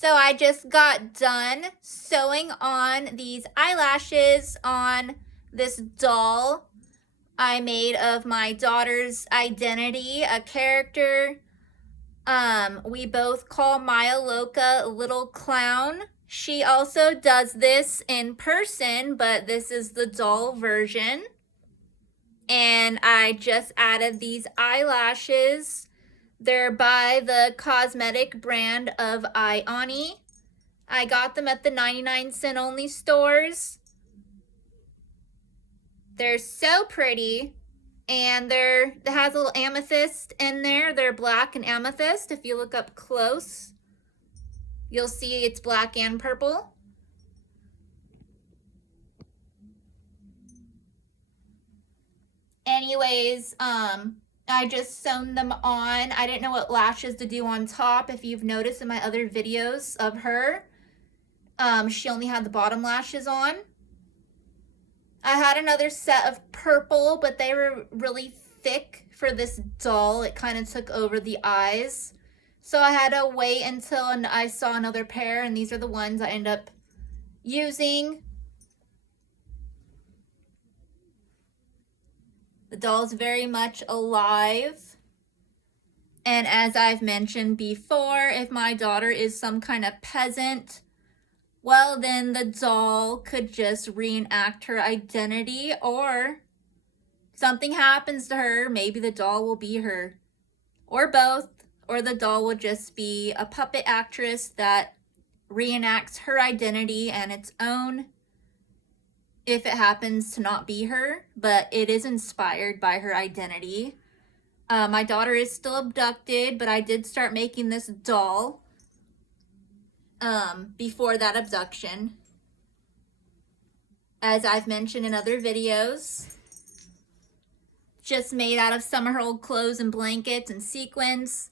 So I just got done sewing on these eyelashes on this doll I made of my daughter's identity, a character we both call Maya Loca Little Clown. She also does this in person, but this is the doll version. And I just added these eyelashes. They're by the cosmetic brand of Ioni. I got them at the 99-cent only stores. They're so pretty. And it has a little amethyst in there. They're black and amethyst. If you look up close, you'll see it's black and purple. Anyways, I just sewn them on. I didn't know what lashes to do on top. If you've noticed in my other videos of her, she only had the bottom lashes on. I had another set of purple, but they were really thick for this doll. It kind of took over the eyes. So I had to wait until I saw another pair, and these are the ones I end up using. The doll's very much alive. And as I've mentioned before, if my daughter is some kind of peasant, well, then the doll could just reenact her identity, or something happens to her, maybe the doll will be her, or both, or the doll will just be a puppet actress that reenacts her identity and its own, if it happens to not be her, but it is inspired by her identity. My daughter is still abducted, but I did start making this doll before that abduction, as I've mentioned in other videos. Just made out of some of her old clothes and blankets and sequins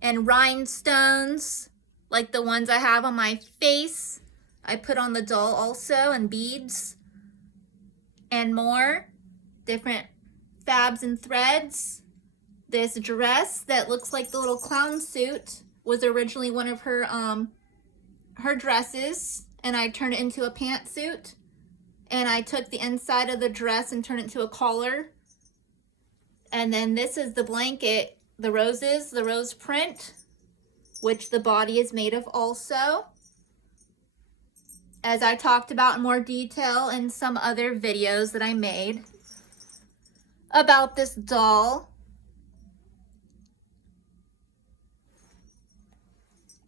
and rhinestones, like the ones I have on my face. I put on the doll also, and beads and more different fabs and threads. This dress that looks like the little clown suit was originally one of her dresses, and I turned it into a pantsuit, and I took the inside of the dress and turned it into a collar. And then this is the blanket, the roses, the rose print, which the body is made of also, as I talked about in more detail in some other videos that I made about this doll.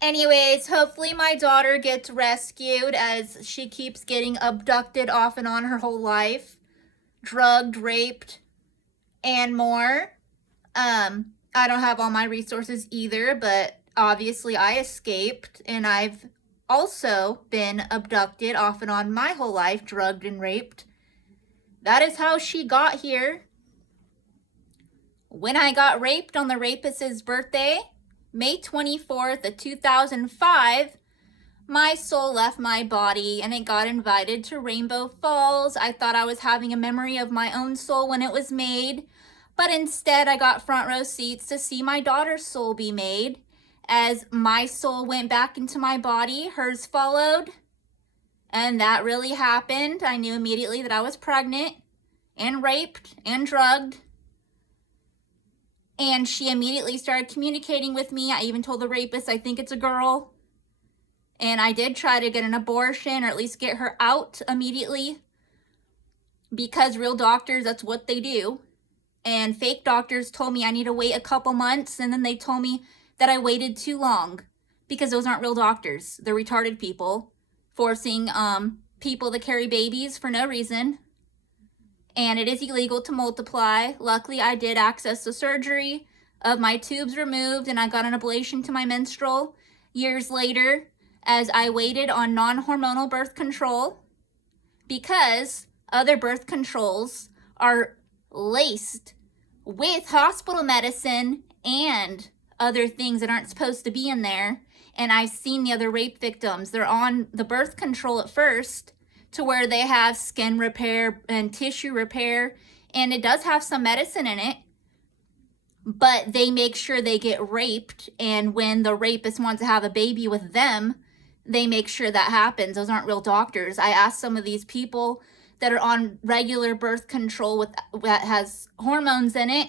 Anyways, hopefully my daughter gets rescued, as she keeps getting abducted off and on her whole life, drugged, raped, and more. I don't have all my resources either, but obviously I escaped, and I've also been abducted off and on my whole life, drugged and raped. That is how she got here. When I got raped on the rapist's birthday, May 24th of 2005, my soul left my body and it got invited to Rainbow Falls. I thought I was having a memory of my own soul when it was made, but instead I got front row seats to see my daughter's soul be made. As my soul went back into my body, hers followed, and that really happened. I knew immediately that I was pregnant and raped and drugged. And she immediately started communicating with me. I even told the rapist I think it's a girl. And I did try to get an abortion, or at least get her out immediately, because real doctors, that's what they do. And fake doctors told me I need to wait a couple months, and then they told me that I waited too long, because those aren't real doctors. They're retarded people forcing people to carry babies for no reason. And it is illegal to multiply. Luckily, I did access the surgery of my tubes removed, and I got an ablation to my menstrual years later, as I waited on non-hormonal birth control, because other birth controls are laced with hospital medicine and other things that aren't supposed to be in there. And I've seen the other rape victims. They're on the birth control at first, to where they have skin repair and tissue repair, and it does have some medicine in it, but they make sure they get raped, and when the rapist wants to have a baby with them, they make sure that happens. Those aren't real doctors. I asked some of these people that are on regular birth control that has hormones in it.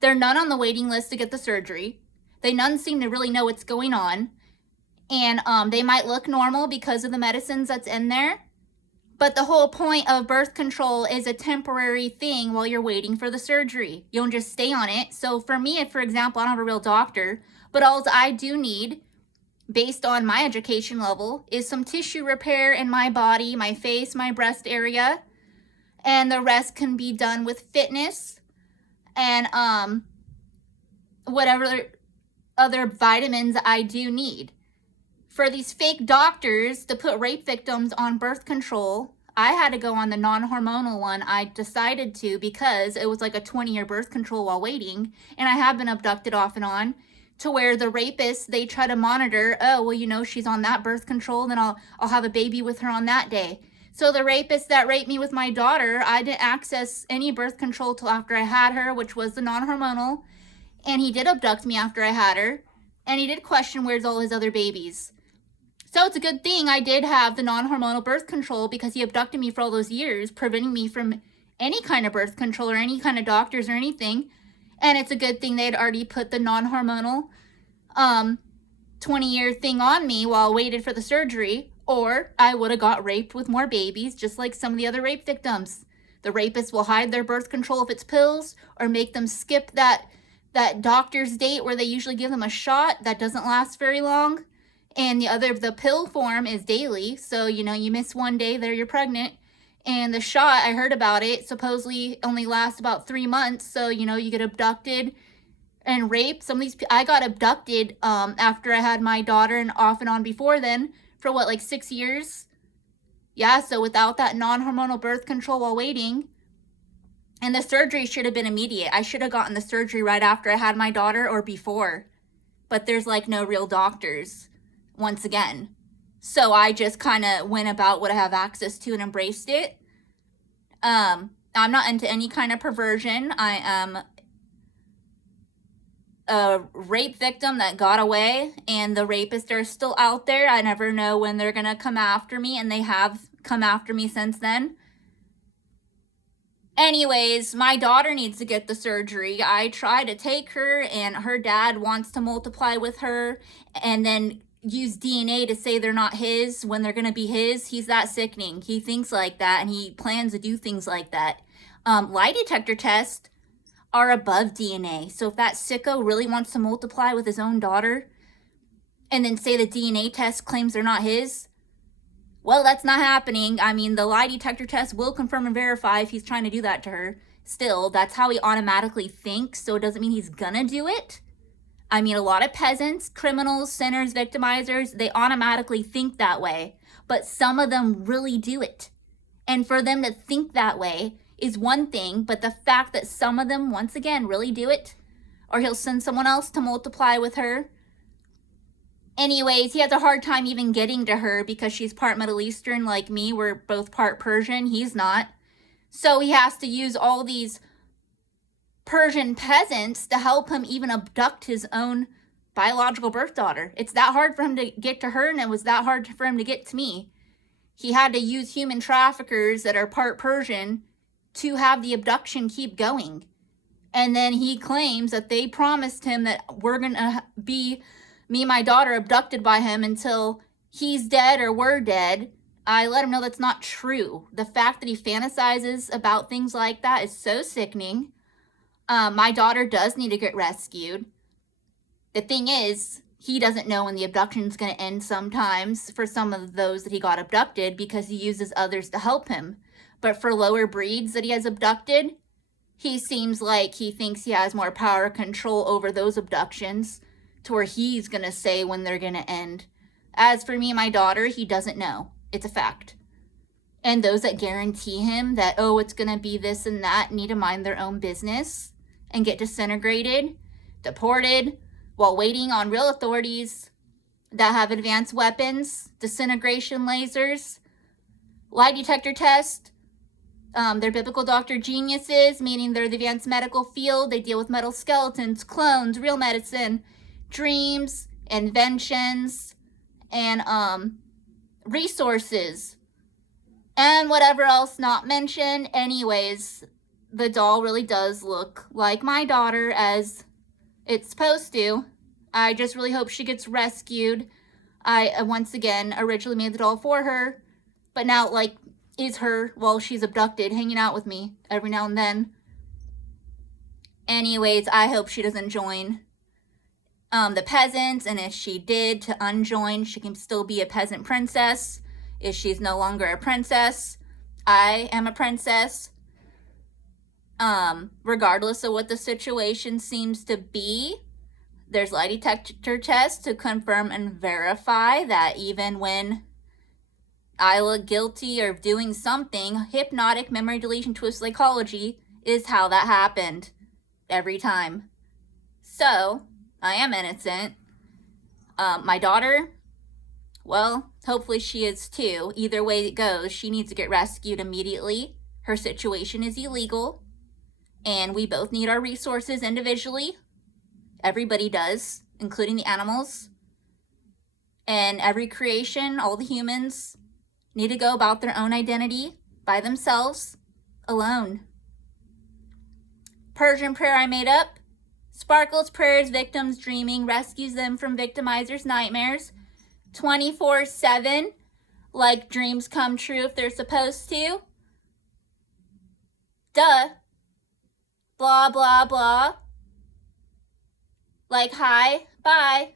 They're none on the waiting list to get the surgery. They none seem to really know what's going on. And they might look normal because of the medicines that's in there. But the whole point of birth control is a temporary thing while you're waiting for the surgery. You don't just stay on it. So for me, for example, I don't have a real doctor, but all I do need, based on my education level, is some tissue repair in my body, my face, my breast area, and the rest can be done with fitness and whatever other vitamins I do need. For these fake doctors to put rape victims on birth control, I had to go on the non-hormonal one. I decided to because it was like a 20-year birth control while waiting, and I have been abducted off and on, to where the rapists, they try to monitor, oh, well, you know, she's on that birth control, then I'll have a baby with her on that day. So the rapist that raped me with my daughter, I didn't access any birth control till after I had her, which was the non-hormonal, and he did abduct me after I had her, and he did question where's all his other babies. So it's a good thing I did have the non-hormonal birth control, because he abducted me for all those years, preventing me from any kind of birth control or any kind of doctors or anything. And it's a good thing they had already put the non-hormonal 20-year thing on me while I waited for the surgery, or I would have got raped with more babies, just like some of the other rape victims. The rapists will hide their birth control if it's pills, or make them skip that doctor's date where they usually give them a shot that doesn't last very long. And the pill form is daily, so, you know, you miss one day, there you're pregnant. And the shot, I heard about it, supposedly only lasts about 3 months, so, you know, you get abducted and raped. Some of these, I got abducted after I had my daughter, and off and on before then, for what, like 6 years? Yeah, so without that non-hormonal birth control while waiting, and the surgery should have been immediate. I should have gotten the surgery right after I had my daughter or before, but there's like no real doctors. Once again. So I just kind of went about what I have access to and embraced it. I'm not into any kind of perversion. I am a rape victim that got away, and the rapists are still out there. I never know when they're going to come after me, and they have come after me since then. Anyways, my daughter needs to get the surgery. I try to take her, and her dad wants to multiply with her, and then use DNA to say they're not his when they're going to be his. He's that sickening. He thinks like that, and he plans to do things like that. Lie detector tests are above DNA. So if that sicko really wants to multiply with his own daughter and then say the DNA test claims they're not his, well, that's not happening. I mean, the lie detector test will confirm and verify if he's trying to do that to her. Still, that's how he automatically thinks, so it doesn't mean he's gonna do it. I mean, a lot of peasants, criminals, sinners, victimizers, they automatically think that way. But some of them really do it. And for them to think that way is one thing, but the fact that some of them, once again, really do it, or he'll send someone else to multiply with her. Anyways, he has a hard time even getting to her because she's part Middle Eastern like me. We're both part Persian. He's not. So he has to use all these Persian peasants to help him even abduct his own biological birth daughter. It's that hard for him to get to her, and it was that hard for him to get to me. He had to use human traffickers that are part Persian to have the abduction keep going. And then he claims that they promised him that we're going to be, me and my daughter, abducted by him until he's dead or we're dead. I let him know that's not true. The fact that he fantasizes about things like that is so sickening. My daughter does need to get rescued. The thing is, he doesn't know when the abduction is going to end sometimes for some of those that he got abducted because he uses others to help him. But for lower breeds that he has abducted, he seems like he thinks he has more power and control over those abductions to where he's going to say when they're going to end. As for me and my daughter, he doesn't know. It's a fact. And those that guarantee him that, oh, it's going to be this and that, need to mind their own business and get disintegrated, deported, while waiting on real authorities that have advanced weapons, disintegration lasers, lie detector test, They're biblical doctor geniuses, meaning they're the advanced medical field. They deal with metal skeletons, clones, real medicine, dreams, inventions, and resources, and whatever else not mentioned. Anyways, the doll really does look like my daughter, as it's supposed to. I just really hope she gets rescued. I, once again, originally made the doll for her, but now, like, is her while she's abducted, hanging out with me every now and then. Anyways, I hope she doesn't join the peasants, and if she did to unjoin, she can still be a peasant princess. If she's no longer a princess, I am a princess. Regardless of what the situation seems to be, there's lie detector tests to confirm and verify that even when I look guilty of doing something, hypnotic memory deletion twist psychology is how that happened every time. So, I am innocent. My daughter, well, hopefully she is too. Either way it goes, she needs to get rescued immediately. Her situation is illegal, and we both need our resources individually. Everybody does, including the animals. And every creation, all the humans, need to go about their own identity by themselves, alone. Persian prayer I made up. Sparkles prayers victims dreaming, rescues them from victimizers' nightmares 24/7, like dreams come true if they're supposed to. Duh. Blah, blah, blah. Like, hi, bye.